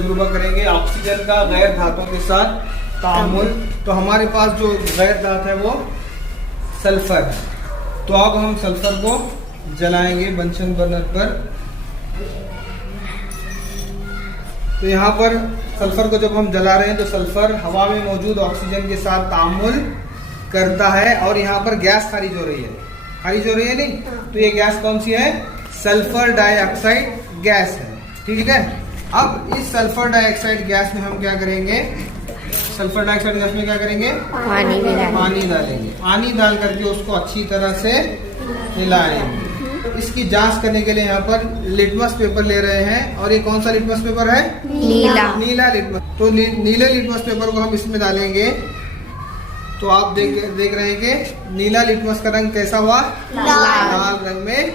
तजुर्बा करेंगे ऑक्सीजन का गैर धातुओं के साथ तामुल। तो हमारे पास जो गैर धातु है वो सल्फर है। तो अब हम सल्फर को जलाएंगे बंचन बर्नर पर। तो यहाँ पर सल्फर को जब हम जला रहे हैं तो सल्फर हवा में मौजूद ऑक्सीजन के साथ तामुल करता है और यहाँ पर गैस खारिज हो रही है। खारिज हो रही है नहीं? तो ये गैस कौन सी है? सल्फर डाइऑक्साइड गैस है। ठीक है, अब इस सल्फर डाइऑक्साइड गैस में हम क्या करेंगे? सल्फर डाइऑक्साइड गैस में क्या करेंगे? पानी डालेंगे। पानी डाल करके उसको अच्छी तरह से हिलाएंगे। इसकी जांच करने के लिए यहाँ पर लिटमस पेपर ले रहे हैं और ये कौन सा लिटमस पेपर है? नीला लिटमस। तो नीले लिटमस पेपर को हम इसमें डालेंगे। तो आप देख रहे हैं कि नीला लिटमस का रंग कैसा हुआ? लाल रंग में